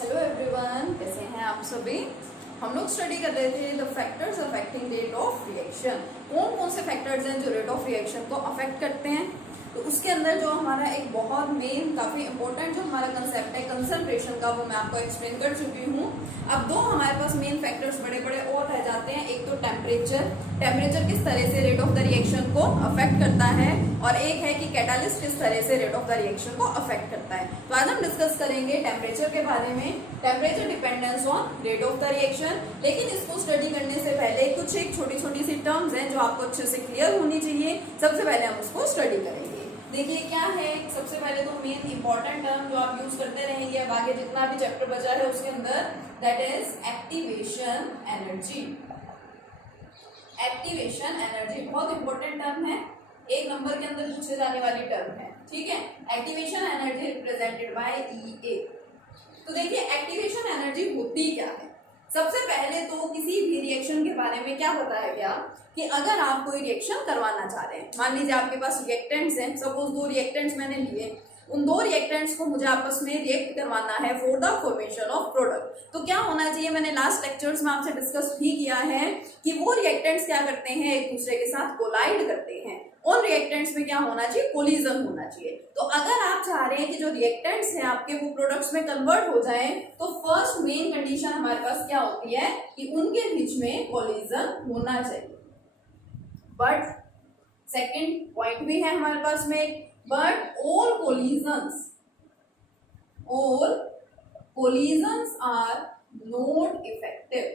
Hello everyone, कैसे हैं आप सभी। हम लोग स्टडी कर रहे थे the factors affecting rate of reaction. कौन कौन से फैक्टर्स हैं जो रेट ऑफ रिएक्शन को अफेक्ट करते हैं। तो उसके अंदर जो हमारा एक बहुत मेन काफी इंपॉर्टेंट जो हमारा कंसेप्ट है कंसंट्रेशन का, वो मैं आपको एक्सप्लेन कर चुकी हूँ। अब दो हमारे पास मेन फैक्टर्स बड़े बड़े और रह जाते हैं। एक तो टेम्परेचर किस तरह से रेट ऑफ द रिएक्शन को अफेक्ट करता है, और एक है कि कैटालिस्ट किस तरह से रेट ऑफ द रिएक्शन को अफेक्ट करता है। तो आज हम डिस्कस करेंगे टेम्परेचर के बारे में, temperature dependence on rate of the reaction. लेकिन इसको स्टडी करने से पहले कुछ एक छोटी छोटी सी टर्म्स हैं जो आपको अच्छे से क्लियर होनी चाहिए। सबसे पहले हम उसको स्टडी करेंगे। देखिए क्या है, सबसे पहले तो मेन इंपॉर्टेंट टर्म जो आप यूज करते रहेंगे अब आगे जितना भी चैप्टर बचा है उसके अंदर, that is activation energy. Activation energy बहुत इंपॉर्टेंट टर्म है, एक नंबर के अंदर पूछे जाने वाली टर्म है। ठीक है, एक्टिवेशन एनर्जी रिप्रेजेंटेड बाय ई ए। तो देखिए एक्टिवेशन एनर्जी होती क्या है। सबसे पहले तो किसी भी रिएक्शन के बारे में क्या बताया गया कि अगर आप कोई रिएक्शन करवाना चाह रहे हैं, मान लीजिए आपके पास रिएक्टेंट्स हैं, सपोज दो रिएक्टेंट्स मैंने लिए, उन दो रिएक्टेंट्स को मुझे आपस में रिएक्ट करवाना है for the formation of product. तो क्या होना चाहिए, मैंने लास्ट लेक्चर्स में आपसे डिस्कस भी किया है कि वो रिएक्टेंट्स क्या करते हैं, एक दूसरे के साथ कोलाइड करते हैं। उन रिएक्टेंट्स में क्या होना चाहिए, कोलिजन होना चाहिए। तो अगर आप चाह रहे हैं कि जो रिएक्टेंट्स हैं आपके वो प्रोडक्ट्स में कन्वर्ट हो जाएं, तो फर्स्ट मेन कंडीशन हमारे पास क्या होती है कि उनके बीच में कोलिजन होना चाहिए। बट सेकंड पॉइंट भी है हमारे पास में, but all collisions are not effective।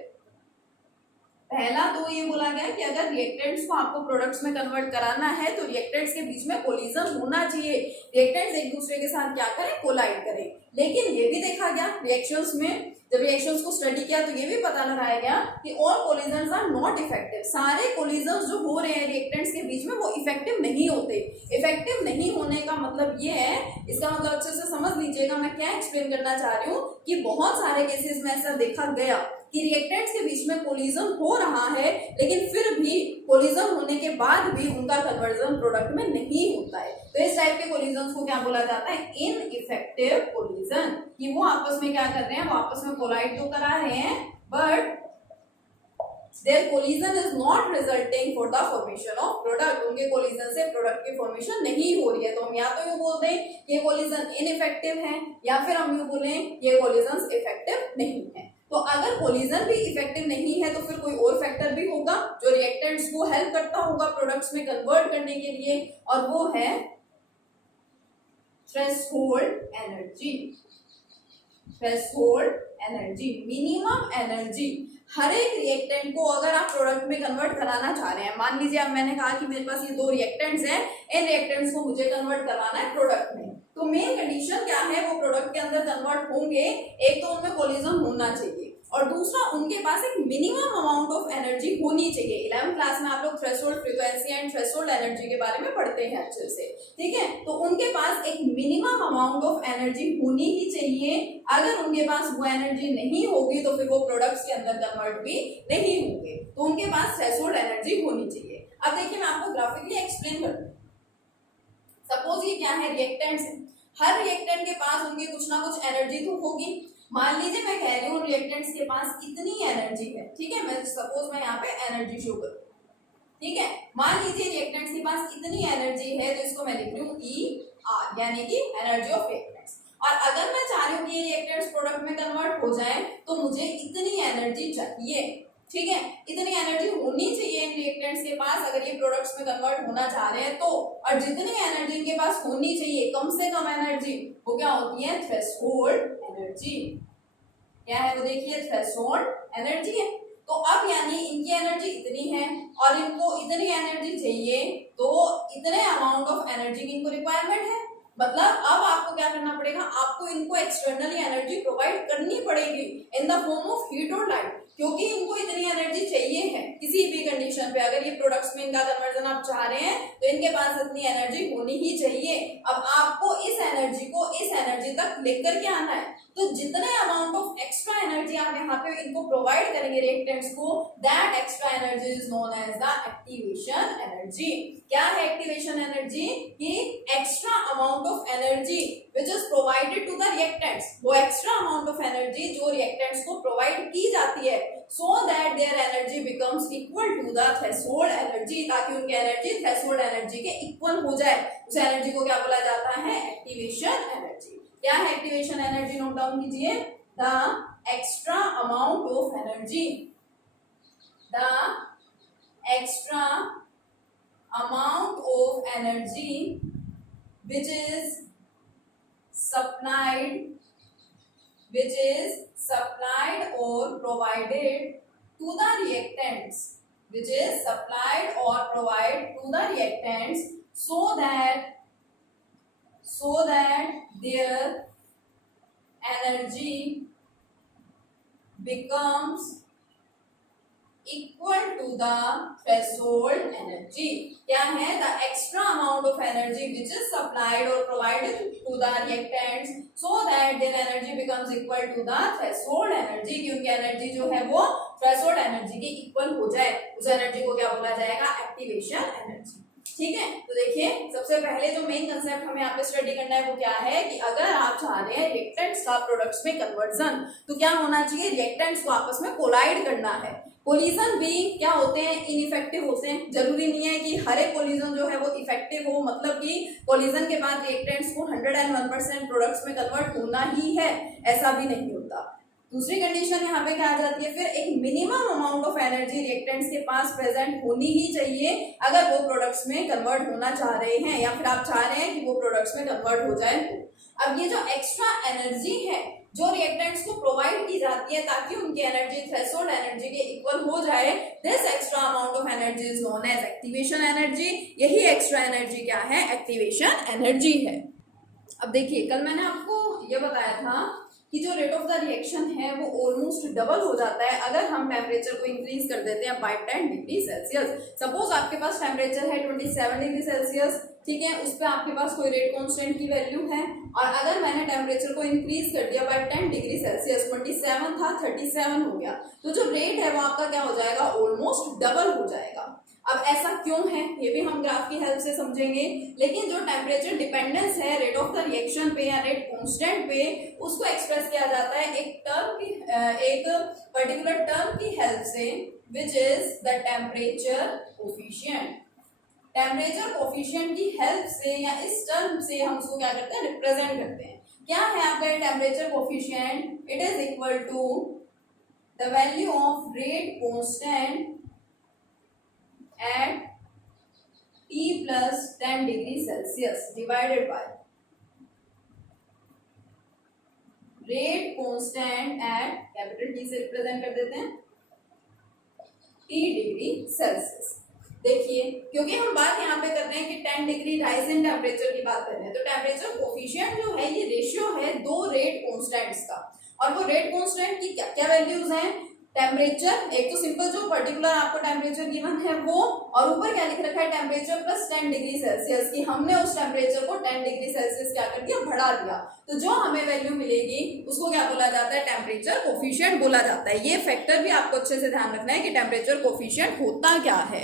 पहला तो ये बोला गया कि अगर रिएक्टेंट्स को आपको प्रोडक्ट्स में कन्वर्ट कराना है तो रिएक्टेंट्स के बीच में कोलिजन होना चाहिए, रिएक्टेंट्स एक दूसरे के साथ क्या करें, कोलाइड करें। लेकिन ये भी देखा गया रिएक्शंस में, जब रिएक्शंस को स्टडी किया तो ये भी पता लगाया गया कि all collisions are not effective. सारे कोलिजन्स जो हो रहे हैं रिएक्टेंट्स के बीच में वो इफेक्टिव नहीं होते। इफेक्टिव नहीं होने का मतलब ये है, इसका मतलब अच्छे से समझ लीजिएगा मैं क्या एक्सप्लेन करना चाह रही हूँ कि बहुत सारे केसेस में ऐसा देखा गया कि रिएक्टेंट्स के बीच में कोलिजन हो रहा है, लेकिन फिर भी कोलिजन होने के बाद भी उनका कन्वर्जन प्रोडक्ट में नहीं होता है। तो इस टाइप के कोलिजन्स को क्या बोला जाता है, इनइफेक्टिव कोलिजन। कि वो आपस में क्या कर रहे हैं, वो आपस में कोलाइड तो करा रहे हैं but their collision is not resulting for the formation of product। उनके कोलिजन से प्रोडक्ट की फॉर्मेशन नहीं हो रही है। तो हम या तो यूं बोल दें ये कोलिजन इनइफेक्टिव है, या फिर हम यूं बोलें ये कोलिजन इफेक्टिव नहीं है। तो अगर कोलिजन भी इफेक्टिव नहीं है तो फिर कोई और फैक्टर भी होगा जो रिएक्टेंट्स को हेल्प करता होगा प्रोडक्ट्स में कन्वर्ट करने के लिए, और वो है threshold energy. Threshold energy, minimum energy. हर एक रिएक्टेंट को अगर आप प्रोडक्ट में कन्वर्ट कराना चाह रहे हैं, मान लीजिए अब मैंने कहा कि मेरे पास ये दो रिएक्टेंट्स हैं, इन रिएक्टेंट्स को मुझे कन्वर्ट करवाना है प्रोडक्ट में, तो मेन कंडीशन क्या है, वो प्रोडक्ट के अंदर कन्वर्ट होंगे, एक तो उनमें कोलिजन होना चाहिए और दूसरा उनके पास एक मिनिमम अमाउंट ऑफ एनर्जी होनी चाहिए। 11th क्लास में आप लोग threshold frequency and threshold energy के बारे में पढ़ते हैं अच्छे से। ठीक है, तो उनके पास एक मिनिमम अमाउंट ऑफ एनर्जी होनी ही चाहिए। अगर उनके पास वो एनर्जी नहीं होगी तो फिर वो प्रोडक्ट्स के अंदर कन्वर्ट भी नहीं होंगे। तो उनके पास थ्रेशोल्ड एनर्जी होनी चाहिए। अब देखिए मैं आपको ग्राफिकली एक्सप्लेन करती हूँ। सपोज ये क्या है, रिएक्टेंट्स है, हर रिएक्टेंट के पास उनकी कुछ ना कुछ एनर्जी तो होगी। मान लीजिए मैं कह रही हूँ रिएक्टेंट्स के पास इतनी एनर्जी है। ठीक है, मैं सपोज मैं यहाँ पे एनर्जी शो करूँ। ठीक है, मान लीजिए रिएक्टेंट्स के पास इतनी एनर्जी है, तो इसको मैं लिख रही हूँ ER, यानी कि एनर्जी ऑफ रिएक्टेंट्स। और अगर मैं चाह रही हूँ कि ये रिएक्टेंट्स प्रोडक्ट में कन्वर्ट हो जाए तो मुझे इतनी एनर्जी चाहिए। ठीक है, इतनी एनर्जी होनी चाहिए इन रिएक्टेंट्स के पास अगर ये प्रोडक्ट्स में कन्वर्ट होना चाह रहे हैं तो। और जितनी एनर्जी इनके पास होनी चाहिए, कम से कम एनर्जी, वो क्या होती है, थ्रेशोल्ड एनर्जी। क्या है वो, देखिए थ्रेशोल्ड एनर्जी है। तो अब यानी इनकी एनर्जी इतनी है और इनको इतनी एनर्जी चाहिए, तो इतने अमाउंट ऑफ एनर्जी की इनको रिक्वायरमेंट है। मतलब अब आपको क्या करना पड़ेगा, आपको इनको एक्सटर्नली एनर्जी प्रोवाइड करनी पड़ेगी in the form of heat और लाइट, क्योंकि इनको इतनी एनर्जी चाहिए है किसी भी कंडीशन पे। अगर ये प्रोडक्ट्स में इनका कन्वर्जन आप चाह रहे हैं तो इनके पास इतनी एनर्जी होनी ही चाहिए। अब आपको इस एनर्जी को इस एनर्जी तक लेकर के आना है, तो जितने अमाउंट ऑफ एक्स्ट्रा एनर्जी आप यहाँ पे इनको प्रोवाइड करेंगे रिएक्टेंट्स को, that extra energy is known as the activation energy. क्या है एक्टिवेशन एनर्जी? कि extra amount of energy which is provided to the reactant reactants, वो एक्स्ट्रा अमाउंट ऑफ एनर्जी जो रिएक्टेंट्स को प्रोवाइड की जाती है so that their energy becomes equal to the threshold energy, ताकि उनकी एनर्जी थ्रेशोल्ड एनर्जी के इक्वल हो जाए। उस एनर्जी को क्या बोला जाता है? Activation energy. क्या है एक्टिवेशन एनर्जी? नोट डाउन कीजिए, the extra amount of energy, the extra amount of energy which is supplied or provided to the reactants, which is supplied or provided to the reactants so that their energy becomes equal to the threshold energy। क्या है? the extra amount of energy which is supplied or provided to the reactants so that their energy becomes equal to the threshold energy, क्योंकि energy जो है वो threshold energy के equal हो जाए, उस एनर्जी को क्या बोला जाएगा? Activation energy. ठीक है, तो देखिए सबसे पहले जो मेन कंसेप्ट हमें यहाँ पे स्टडी करना है वो क्या है कि अगर आप चाह रहे हैं रिएक्टेंट्स का प्रोडक्ट्स में कन्वर्जन, तो क्या होना चाहिए? रिएक्टेंट्स को आपस में कोलाइड करना है। कोलिजन भी क्या होते हैं? इनइफेक्टिव होते हैं। जरूरी नहीं है कि हर एक कोलिजन जो है वो इफेक्टिव हो, मतलब कि कोलिजन के बाद रिएक्टेंट्स को 101% प्रोडक्ट्स में कन्वर्ट होना ही है, ऐसा भी नहीं होता। दूसरी कंडीशन यहाँ पे क्या आ जाती है? फिर एक minimum amount of energy reactants के पास प्रेजेंट होनी ही चाहिए अगर वो प्रोडक्ट्स में कन्वर्ट होना चाह रहे हैं, या फिर आप चाह रहे हैं कि वो प्रोडक्ट्स में कन्वर्ट हो जाए। तो अब ये जो एक्स्ट्रा एनर्जी है जो रिएक्टेंट्स को प्रोवाइड की जाती है ताकि उनकी एनर्जी थ्रेशोल्ड एनर्जी के इक्वल हो जाए, this extra amount of energy is known as activation energy. यही एक्स्ट्रा एनर्जी क्या है? एक्टिवेशन एनर्जी है। अब देखिए कल मैंने आपको ये बताया था कि जो रेट ऑफ द रिएक्शन है वो ऑलमोस्ट डबल हो जाता है अगर हम टेम्परेचर को इंक्रीज कर देते हैं बाय 10 डिग्री सेल्सियस। सपोज आपके पास टेम्परेचर है 27 डिग्री सेल्सियस, ठीक है, उस पर आपके पास कोई रेट कांस्टेंट की वैल्यू है, और अगर मैंने टेम्परेचर को इंक्रीज कर दिया बाय 10 डिग्री सेल्सियस, 27 था 37 हो गया, तो जो रेट है वो आपका क्या हो जाएगा? ऑलमोस्ट डबल हो जाएगा। अब ऐसा क्यों है ये भी हम ग्राफ की हेल्प से समझेंगे, लेकिन जो टेम्परेचर डिपेंडेंस है रेट ऑफ द रिएक्शन पे या रेट कांस्टेंट पे, उसको एक्सप्रेस किया जाता है एक पर्टिकुलर टर्म की हेल्प से, विच is the temperature coefficient. Temperature coefficient की हेल्प से या इस टर्म से हम उसको क्या करते हैं? रिप्रेजेंट करते हैं। क्या है आपका temperature coefficient? It is equal to the value of rate constant at T plus 10 degree Celsius divided by rate constant at capital T से रिप्रेजेंट कर देते हैं T डिग्री सेल्सियस। देखिए क्योंकि हम बात यहाँ पे कर रहे हैं कि 10 डिग्री राइज इन टेम्परेचर की बात कर रहे हैं, तो टेम्परेचर कोफिशिएंट जो है ये रेशियो है दो रेट कांस्टेंट्स का, और वो रेट कांस्टेंट की क्या क्या वैल्यूज हैं? टेम्परेचर, एक तो सिंपल जो पर्टिकुलर आपको टेम्परेचर गिवन है वो, और ऊपर क्या लिख रखा है? टेम्परेचर प्लस 10 डिग्री सेल्सियस की हमने उस टेम्परेचर को 10 डिग्री सेल्सियस क्या कर दिया? बढ़ा दिया। तो जो हमें वैल्यू मिलेगी उसको क्या बोला जाता है? टेम्परेचर कोफिशिएंट बोला जाता है। ये फैक्टर भी आपको अच्छे से ध्यान रखना है कि टेम्परेचर कोफिशिएंट होता क्या है।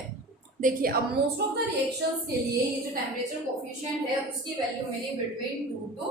देखिए अब मोस्ट ऑफ द रिएक्शंस के लिए ये जो टेम्परेचर कोफिशिएंट है उसकी वैल्यू मिली बिटवीन 2 to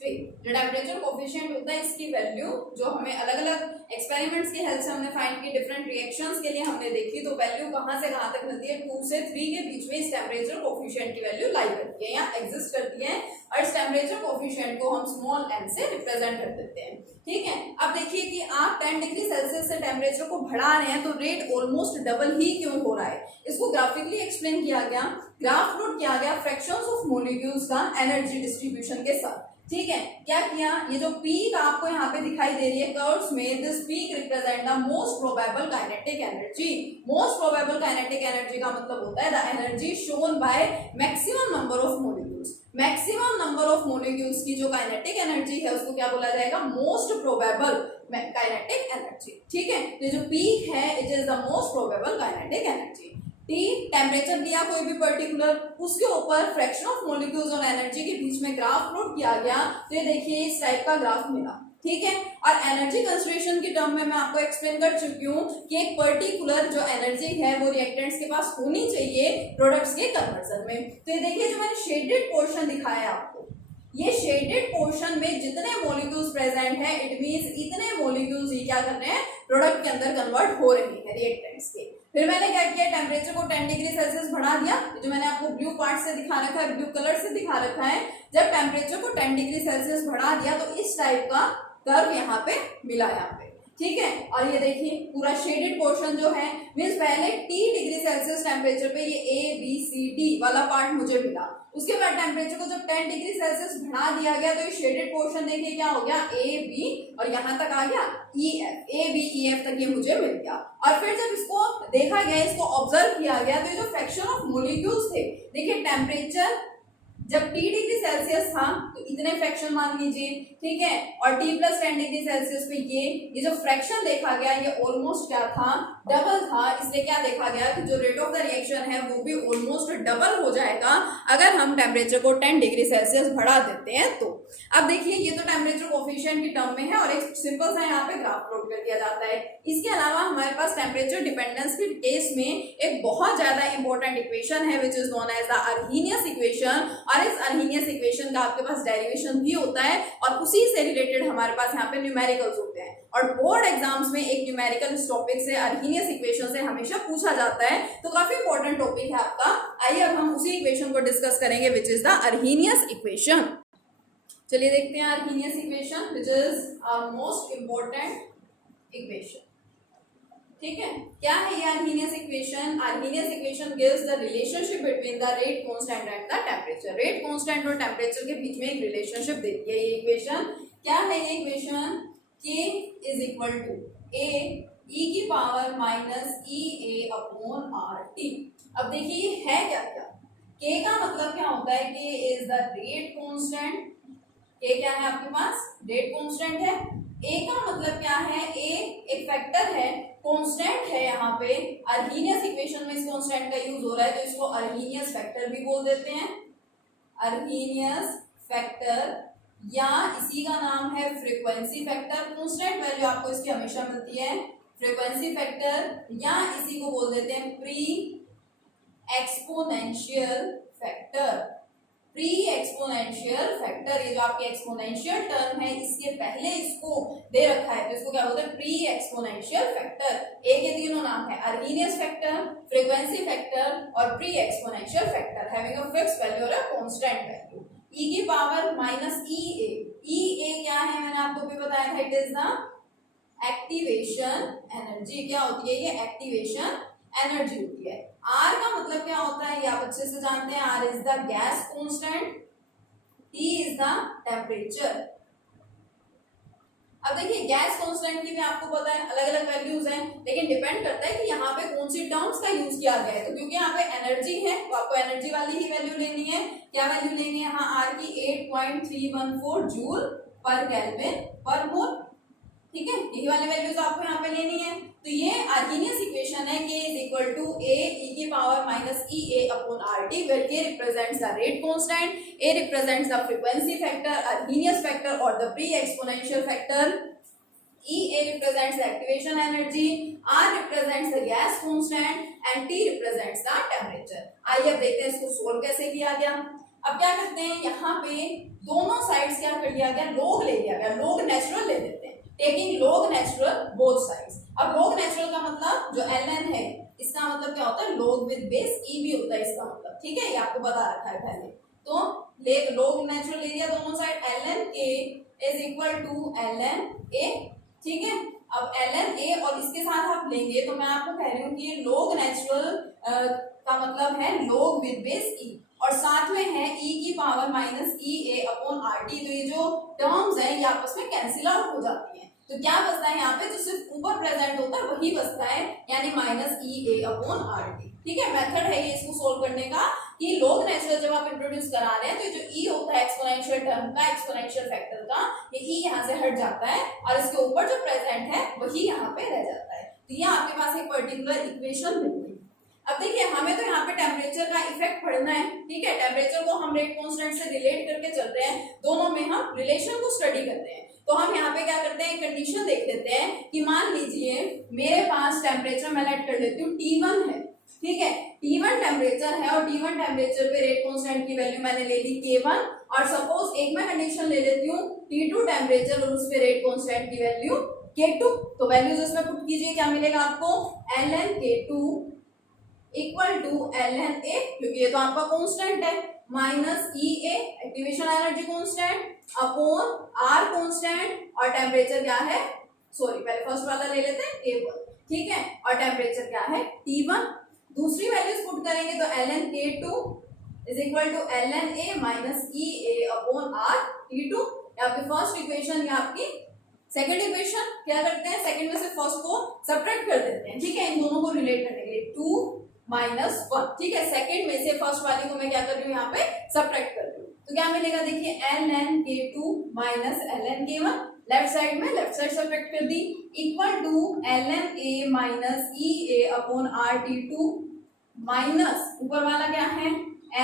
3। जो टेम्परेचर कोफिशिएंट होता है इसकी वैल्यू जो हमें अलग अलग एक्सपेरिमेंट्स की हेल्प से हमने फाइंड की, डिफरेंट रिएक्शंस के लिए हमने देखी, तो वैल्यू कहाँ से कहाँ तक मिलती है? 2 से 3 के बीच में इस टेम्परेचर कोफिशिएंट की वैल्यू लाई करती है या एग्जिस्ट करती है, और इस टेम्परेचर कोफिशिएंट को हम स्मॉल n से रिप्रेजेंट कर देते हैं। ठीक है, अब देखिए कि आप 10 डिग्री सेल्सियस से टेम्परेचर को बढ़ा रहे हैं तो रेट ऑलमोस्ट डबल ही क्यों हो रहा है? इसको ग्राफिकली एक्सप्लेन किया गया, ग्राफ प्लॉट किया गया फ्रैक्शंस ऑफ मॉलिक्यूल्स का एनर्जी डिस्ट्रीब्यूशन के साथ। ठीक है, क्या किया? ये जो पीक आपको यहाँ पे दिखाई दे रही है कर्व्स में, this peak represent the most probable kinetic energy. Most probable kinetic energy का मतलब होता है the energy shown by maximum number of molecules. Maximum number of molecules की जो काइनेटिक एनर्जी है उसको क्या बोला जाएगा? Most probable kinetic energy. ठीक है, तो जो पीक है it is the most probable kinetic energy. T temperature दिया कोई भी पर्टिकुलर, उसके ऊपर फ्रैक्शन ऑफ मॉलिक्यूल्स और एनर्जी के बीच में ग्राफ प्लॉट किया गया, तो ये देखिए इस टाइप का ग्राफ मिला। ठीक है, और एनर्जी कंजर्वेशन की टर्म में मैं आपको एक्सप्लेन कर चुकी हूँ कि एक पर्टिकुलर जो एनर्जी है वो रिएक्टेंट्स के पास होनी चाहिए प्रोडक्ट्स के कन्वर्जन में। तो ये देखिए जो मैंने शेडेड पोर्शन दिखाया है आपको, ये शेडेड पोर्शन में जितने मॉलिक्यूल्स कर रहे हैं, प्रोडक्ट के अंदर कन्वर्ट हो रही है रिएक्टेंट्स के। फिर मैंने क्या किया, टेम्परेचर को 10 डिग्री सेल्सियस बढ़ा दिया, जो मैंने आपको ब्लू पार्ट से दिखा रखा है, ब्लू कलर से दिखा रखा है। जब टेम्परेचर को 10 डिग्री सेल्सियस बढ़ा दिया तो इस टाइप का कर्व यहाँ पे मिला, यहाँ पे, ठीक है। और ये देखिए पूरा शेडेड पोर्शन जो है, मींस पहले T डिग्री सेल्सियस टेम्परेचर पे ये ABCD वाला पार्ट मुझे मिला, उसके बाद टेम्परेचर को जब 10 डिग्री सेल्सियस बढ़ा दिया गया तो ये शेडेड पोर्शन देखिए क्या हो गया, AB, और यहाँ तक आ गया EF, ABEF तक ये मुझे मिल गया। और फिर जब इसको देखा गया, इसको ऑब्जर्व किया गया, तो ये जो फ्रैक्शन ऑफ मोलिक्यूल्स थे, देखिए टेम्परेचर जब T डिग्री सेल्सियस था तो इतने फ्रैक्शन मान लीजिए, ठीक है, और T प्लस 10 डिग्री सेल्सियस पे ये जो फ्रैक्शन देखा गया ये ऑलमोस्ट क्या था, डबल था। इसलिए क्या देखा गया कि जो रेट ऑफ द रिएक्शन है वो भी ऑलमोस्ट डबल हो जाएगा अगर हम टेम्परेचर को 10 डिग्री सेल्सियस बढ़ा देते हैं तो। अब देखिए ये तो टेम्परेचर कोफिशिएंट की टर्म में है और एक सिंपल सा यहाँ पे ग्राफ प्लॉट कर दिया जाता है। इसके अलावा हमारे पास टेम्परेचर डिपेंडेंस के केस में एक बहुत ज्यादा इंपॉर्टेंट इक्वेशन है which is known as the Arrhenius equation, और इस अर्हीनियस इक्वेशन का आपके पास डेरिवेशन भी होता है और उसी से रिलेटेड हमारे पास यहाँ पे न्यूमेरिकल्स होते हैं। और बोर्ड एग्जाम्स में एक न्यूमेरिकल इस टॉपिक से, अर्हीनियस इक्वेशन से हमेशा पूछा जाता है, तो काफी इंपॉर्टेंट टॉपिक है आपका। आइए अब हम उसी इक्वेशन को डिस्कस करेंगे which is the Arrhenius equation. चलिए देखते हैं Arrhenius equation which is our most important equation, ठीक है। क्या है ये Arrhenius equation? Arrhenius equation gives the relationship between the rate constant and the temperature. Rate constant और टेम्परेचर के बीच में एक रिलेशनशिप देती है ये इक्वेशन। क्या है ये equation? K is equal to A e की power minus EA upon RT। अब देखिए है क्या क्या, K का मतलब क्या होता है, K is the rate constant. K क्या है आपके पास? रेट कांस्टेंट है। A का मतलब क्या है? A एक फैक्टर है, कांस्टेंट है। यहाँ पे अर्हीनियस इक्वेशन में इस कांस्टेंट का यूज हो रहा है तो इसको अर्हीनियस फैक्टर भी बोल देते हैं, अर्हीनियस फैक्टर, या इसी का नाम है फ्रीक्वेंसी फैक्टर। कांस्टेंट वैल्यू आपको इसकी हमेशा मिलती है, फ्रीक्वेंसी फैक्टर, या इसी को बोल देते हैं pre exponential factor. Pre exponential factor, ये जो आपकी एक्सपोनेंशियल टर्म है इसके पहले इसको दे रखा है तो इसको क्या बोलते हैं? Pre exponential factor. ए के तीनों नाम है, अर्हीनियस फैक्टर, फ्रीक्वेंसी फैक्टर और pre exponential factor, having a fixed value और अ कांस्टेंट वैल्यू। E की पावर माइनस EA, EA क्या है मैंने आपको भी बताया था, it is the activation energy. क्या होती है ये? एक्टिवेशन एनर्जी होती है। R का मतलब क्या होता है ये आप अच्छे से जानते हैं, R is the gas constant, T is the temperature. अब देखिए गैस कांस्टेंट की भी आपको पता है अलग अलग वैल्यूज हैं, लेकिन डिपेंड करता है कि यहाँ पे कौन सी टर्म्स का यूज किया गया है। तो क्योंकि यहाँ पे एनर्जी है तो आपको एनर्जी वाली ही वैल्यू लेनी है। क्या वैल्यू लेंगे यहाँ? R की 8.314 जूल पर केल्विन पर मोल, ठीक है, यही वाली वैल्यूज आपको यहाँ पे लेनी है। तो ये अर्हीनियस इक्वेशन है, K is equal to A e की power minus EA upon RT, where K represents the rate constant, A represents the frequency factor, Arrhenius factor और the pre exponential factor, EA represents the activation energy, R represents the gas constant and T represents the temperature। आइए अब देखते हैं इसको solve कैसे किया गया। अब क्या करते हैं, यहाँ पे दोनों साइड्स क्या कर लिया गया? लोग ले लिया गया, लोग नेचुरल ले लेते हैं, टेकिंग लोग नेचुरल बोथ साइड्स। अब लोग नेचुरल का मतलब जो ln है इसका मतलब क्या होता है? लोग विद बेस e भी होता है इसका मतलब, ठीक है, ये आपको बता रखा है पहले। तो लोग नेचुरल ले लिया दोनों side, ln k is equal to ln a, ठीक है। अब ln a और इसके साथ आप लेंगे तो मैं आपको कह रही हूँ कि ये लोग नेचुरल का मतलब है लोग विद बेस e, और साथ में है e की power minus EA upon RT। तो ये जो टर्म्स हैं ये आपस में कैंसिल आउट हो जाती हैं। तो क्या बचता है यहाँ पे? जो सिर्फ ऊपर प्रेजेंट होता है वही बचता है, यानी माइनस EA अपॉन RT, ठीक है। मेथड है ये इसको सोल्व करने का कि लोग नेचुरल जब आप इंट्रोड्यूस करा रहे हैं तो जो e होता है एक्सपोनेंशियल टर्म का, एक्सपोनेंशियल फैक्टर का, ये e यहाँ से हट जाता है और इसके ऊपर जो प्रेजेंट है वही यहाँ पे रह जाता है। तो ये आपके पास एक पर्टिकुलर इक्वेशन मिल गई। अब देखिए हमें तो यहाँ पे टेम्परेचर का इफेक्ट पढ़ना है, ठीक है। टेम्परेचर को हम रेट कांस्टेंट से रिलेट करके चल रहे हैं, दोनों में हम रिलेशन को स्टडी करते हैं। तो हम यहाँ पे क्या करते हैं, कंडीशन देख लेते हैं कि मान लीजिए मेरे पास टेम्परेचर मैं लेट कर लेती हूँ T1 है, ठीक है, T1 टेम्परेचर है और T1 टेम्परेचर पे रेट कांस्टेंट की वैल्यू मैंने ले ली K1, और सपोज एक मैं कंडीशन ले लेती हूँ T2 टेम्परेचर और उस पे रेट कांस्टेंट की वैल्यू K2, तो वैल्यूज इसमें पुट कीजिए, क्या मिलेगा आपको, ln K2 equal to ln A, क्योंकि ये तो आपका कांस्टेंट है, minus EA activation energy constant upon R constant, और टेम्परेचर क्या है, सॉरी पहले फर्स्ट वाला ले लेते हैं K1, ठीक है, और टेम्परेचर क्या है T1। दूसरी वैल्यूज पुट करेंगे तो ln K2 is equal to ln A minus EA upon R T2, आपकी फर्स्ट इक्वेशन या आपकी सेकंड इक्वेशन। क्या करते हैं, सेकंड में से फर्स्ट को सब्ट्रैक्ट कर देते हैं, ठीक है, इन दोनों को रिलेट करने के लिए 2 माइनस 1, ठीक है, सेकंड में से फर्स्ट वाली को मैं क्या कर रही हूँ यहाँ पे सब्ट्रैक्ट कर रही हूँ, तो क्या मिलेगा, देखिए ln K2 minus ln K1, left side में लेफ्ट साइड सब्ट्रैक्ट कर दी, equal to ln A minus EA upon R T2 minus ऊपर वाला क्या है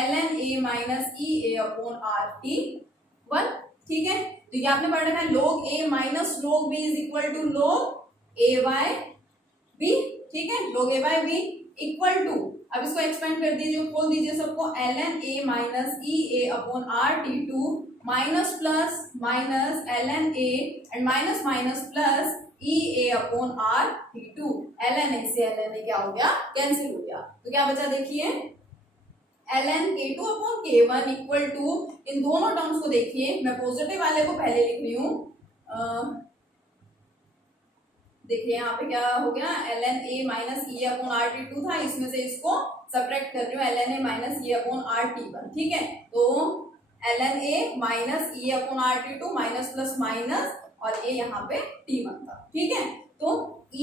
ln A minus EA upon R T1, ठीक है, तो ये आपने पढ़ रखा है log A minus log B is equal to log A by B, ठीक है, log A by B equal to, अब इसको एक्सपेंड कर दीजिए, खोल दीजिए सबको, ln A minus EA upon R T2 minus plus minus ln A and minus minus plus EA upon R T2, ln A से ln A क्या हो गया, कैंसिल हो गया, तो क्या बचा, देखिए ln K2 upon K1 equal to, इन दोनों टर्म्स को देखिए, मैं पॉजिटिव वाले को पहले लिख रही हूँ, देखिए यहाँ पे क्या हो गया, ln A minus E upon R T2 था, इसमें से इसको सब्ट्रैक्ट कर रही हूँ ln A minus E upon R T1, ठीक है, तो ln A minus E upon R T2 minus plus minus और A यहाँ पे T1 था, ठीक है, तो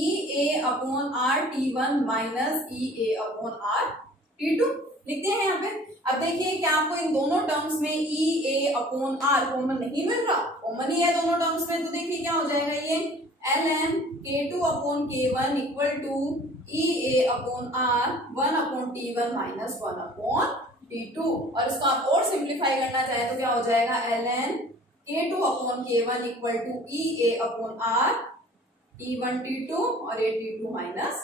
EA upon R T1 minus EA upon R T2 लिखते हैं यहाँ पे। अब देखिए क्या आपको इन दोनों टर्म्स में EA अपॉन R कॉमन नहीं मिल रहा, कॉमन ही है दोनों टर्म्स में, तो देखिए क्या हो जाएगा, ये ln K2 upon K1 equal to EA upon R 1 upon T1 minus 1 upon T2, और इसको आप और सिंप्लीफाई करना चाहे तो क्या हो जाएगा, ln K2 upon K1 equal to EA upon R T1 T2 और ये T2 माइनस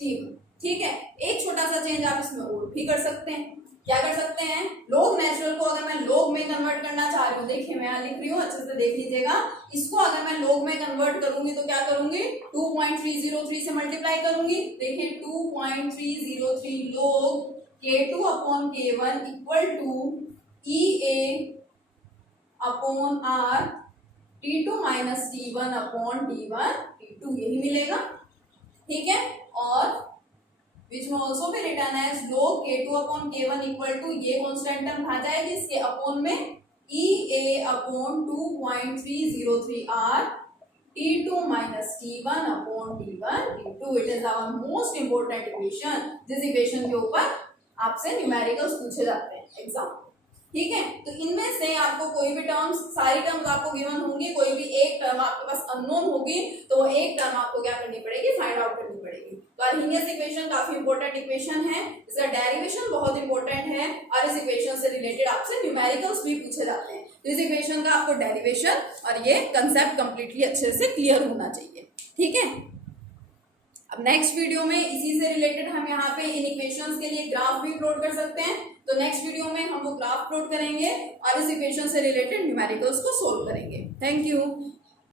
T1, ठीक है। एक छोटा सा चेंज आप इसमें और भी कर सकते हैं, क्या कर सकते हैं, लोग नेचुरल को अगर मैं लोग में कन्वर्ट करना चाह रही हूँ, देखिए मैं यहाँ लिख रही हूँ, अच्छे से देख लीजिएगा, इसको अगर मैं लोग में कन्वर्ट करूंगी तो क्या करूंगी, 2.303 से मल्टीप्लाई करूंगी, देखिए 2.303 log K2 upon K1 equal to EA upon R T2 minus T1 upon T1 T2, यही मिलेगा, ठीक है, और which may also be written as log K2 upon K1 equal to, ये कांस्टेंट टर्म आ जाएगी, इसके अपॉन में EA upon 2.303 R T2 minus T1 upon T1 T2, it is our most important equation, जिस इक्वेशन के ऊपर आपसे numericals पूछे जाते हैं एग्जाम, ठीक है, तो इनमें से आपको कोई भी टर्म्स, सारी टर्म्स आपको गिवन होंगी, कोई भी एक टर्म आपके पास अननोन होगी तो वो एक टर्म आपको क्या करनी पड़ेगी, फाइंड आउट करनी पड़ेगी। तो आर्हीनियस इक्वेशन काफी इंपॉर्टेंट इक्वेशन है, इसका डेरिवेशन बहुत इंपॉर्टेंट है, और इस इक्वेशन से रिलेटेड आपसे न्यूमेरिकल्स भी पूछे जाते हैं, तो इस इक्वेशन का आपको डेरिवेशन और ये कंसेप्ट कंप्लीटली अच्छे से क्लियर होना चाहिए, ठीक है। अब नेक्स्ट वीडियो में इसी से रिलेटेड हम यहाँ पे इन इक्वेशंस के लिए ग्राफ भी प्लॉट कर सकते हैं, तो नेक्स्ट वीडियो में हम वो ग्राफ प्लॉट करेंगे और इस इक्वेशन से रिलेटेड न्यूमेरिकल्स को सोल्व करेंगे। Thank you.